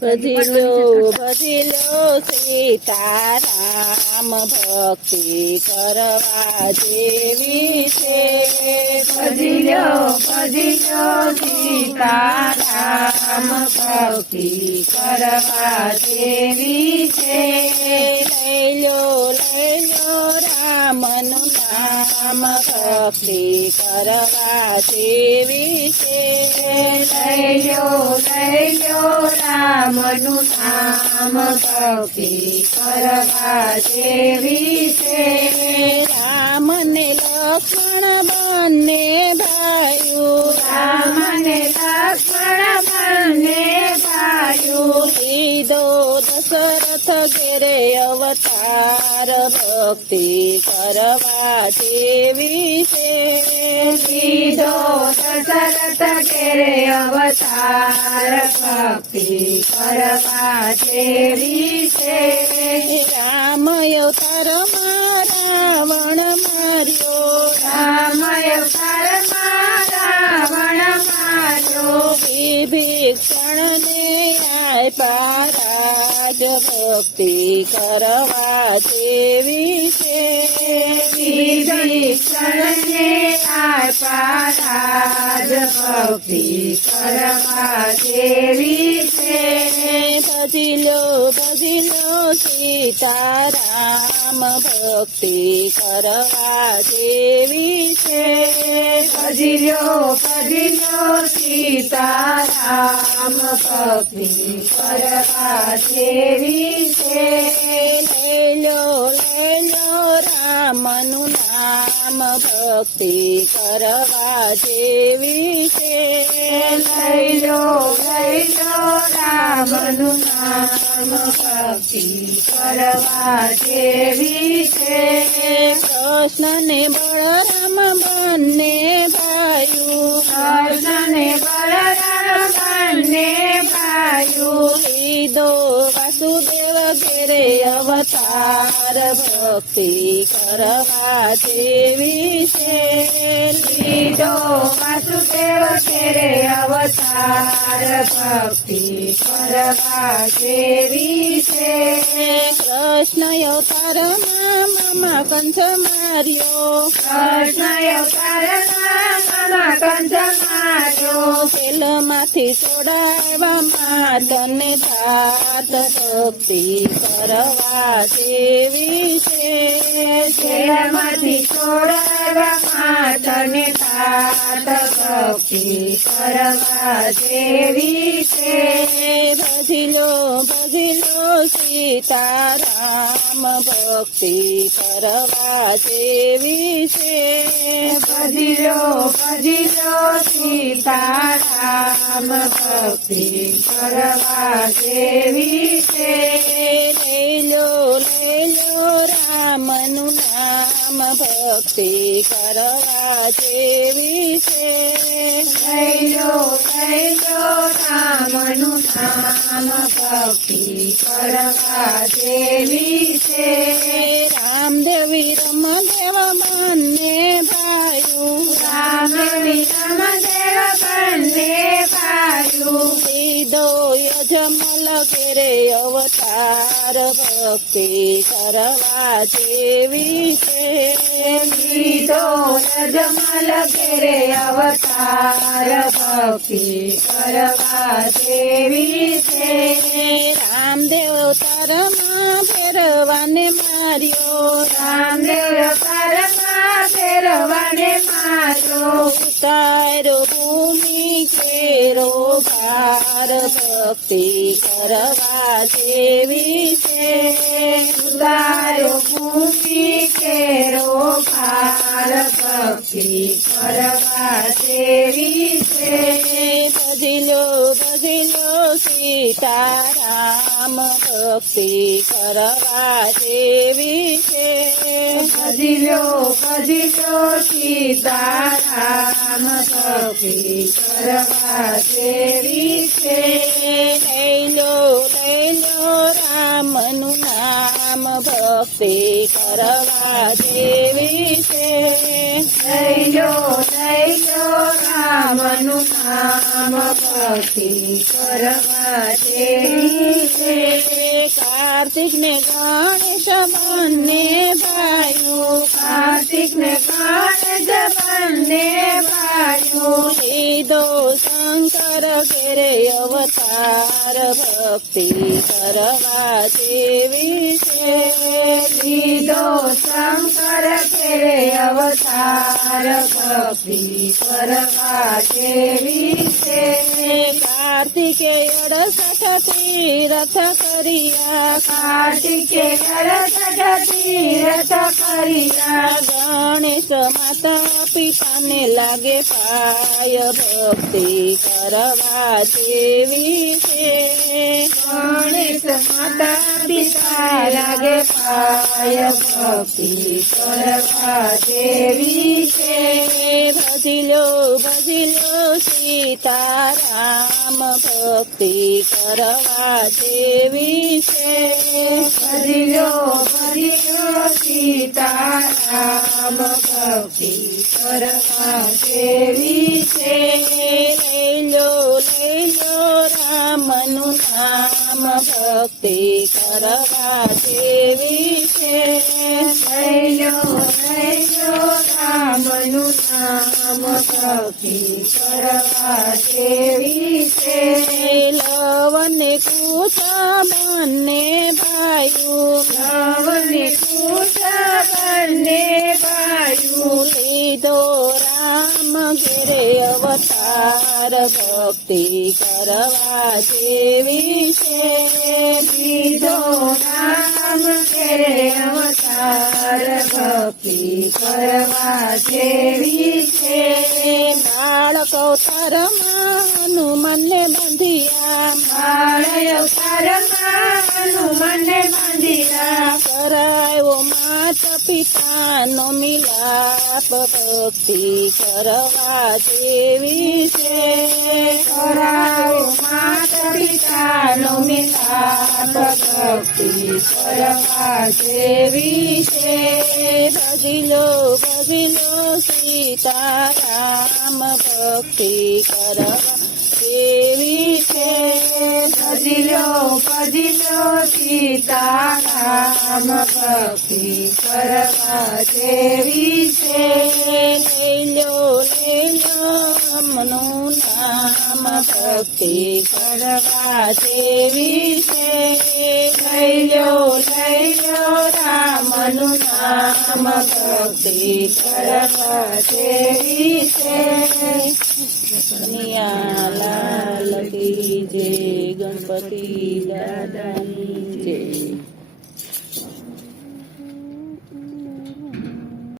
ભજી લો ભજી લો સીતારામ ભક્તિ કરવા દેવી છે. ભજી લો ભજી લો સીતારામ ભક્તિ કરવા દેવી છે. લઈ લો નામ ભક્તિ કરવા સેવી છે. લઈ લો લઈ લો રામનું નામ ભક્તિ કરવા સેવી છે. રામ ને લક્ષ્મણ બંને ભાઈઓ. રામને લક્ષ્મણ બંને લીધો દશરથ ઘેરે અવતાર ભક્તિ કરવા જેવી છે. લીધો દશરથ ઘેરે અવતાર ભક્તિ કરવા જેવી છે. રામ અવતાર રાવણ માર્યો. રામ અવતાર રાવણ માર્યો. વિભીષણને આપ્યા. રાજ ભક્તિ કરવા જેવી છે. રાજ ભક્તિ કરવા જેવી છે ભજી લો ભજી લો સીતારામ ભક્તિ કરવા દેવી છે ભજિલો ભજિલો સીતારામ ભક્તિ કરવા દેવી છે. ભક્તિ કરવા જેવી છે. લઈ લો લઈ લો રામનું નામ ભક્તિ કરવા જેવી છે. કૃષ્ણ ને બળરામ બંને ભાઈઓ. કૃષ્ણને બળરામ બંને ભાઈઓ. ઘેરે અવતાર ભક્તિ કરવા જેવી છે. લીધો વાસુદેવ કેરે અવતાર ભક્તિ કરવા જેવી છે. કૃષ્ણ અવતારમાં મમા કંઠ માર્યો કૃષ્ણ અવતારમાં મમા માર્યો પેલમાંથી છોડાવવા તને ભાત ભક્તિ કરવા જેવી છે જેલમાંથી છોડવા માતને તાત ભક્તિ કરવા દેવી છે. ભજી લો સીતા લો સીતારામ ભક્તિ કરવા દેવી છે. ભજ્યો ભજ્યો સીતારામ ભક્તિ કરવા દેવી છે. ભક્તિ કરવા જેવી છે. લઈ લો રામનું નામ ભક્તિ કરવા જેવી ભક્તિ કરવા જેવી છે. લીધો યજમલ ઘેરે અવતાર ભક્તિ કરવા જેવી છે. રામદેવ તારમાં ફેરવાને માર્યો. રામદેવ પરમાં ફેરવાને મારો ઉતારો કેરો ભાર ભક્તિ કરવા જેવી છે. ઉદારો ભૂમિ કેરો ભાર ભક્તિ ભજ્યો ભજ્યો સીતારામ ભક્તિ કરવા જેવી છે રામનું નામ ભક્તિ કરવા દેવી છે લઈ લો લઈ લો રામનું નામ ભક્તિ કરવા દેવી છે કાર્તિક ને ગણેશ બંને બંને ભાઈઓ લીધો શંકર ઘેરે અવતાર ભક્તિ કરવા દેવી છે. લીધો શંકર કેરે અવતાર ભક્તિ કરવા દેવી છે. કાર્તિકે અડસઠ તીરથ કર્યા. કાર્તિકે તીરથ કર્યા. ગણેશ માતા પિતાને લાગે પાય ભક્તિ કરવા જેવી છે. ગણેશ માતા પિતા લાગે પાય ભક્તિ કરવા દેવી છે ભજલો ભજલો સીતારામ ભક્તિ કરવા દેવી છે ભજલો ભજલો સીતારામ ભક્તિ કરવા દેવી છે નામ ભક્તિ કરવા દેવી છે. રામનું નામ ભક્તિ કરવા દેવી છે. ભક્તિ કરવા જેવી છે. બીજો નામ કરે અવતાર ભક્તિ કરવા જેવી છે. બાળક અવતારમાં હનુમાનને બંધિયા. બાળ અવતારમાં હનુમાનને બાંધ્યા કરાયો માતા પિતાનો મિલાપ ભક્તિ કરવા જેવી છે કરાયો માતા પિતાનો મિલાપ ભક્તિ કરવા જેવી છે ભગીલો ભગીલો સીતારામ ભક્તિ કરવા જેવી છે ભજલો ભજલો સીતારામ ભક્તિ કરવા જેવી છે લઈલો લઈલો રામનું નામ ભક્તિ કરવા જેવી છે લઈલો લઈલો રામનું નામ ભક્તિ કરવા જેવી છે કનૈયા લાલ કી જય ગણપતિ દાદાની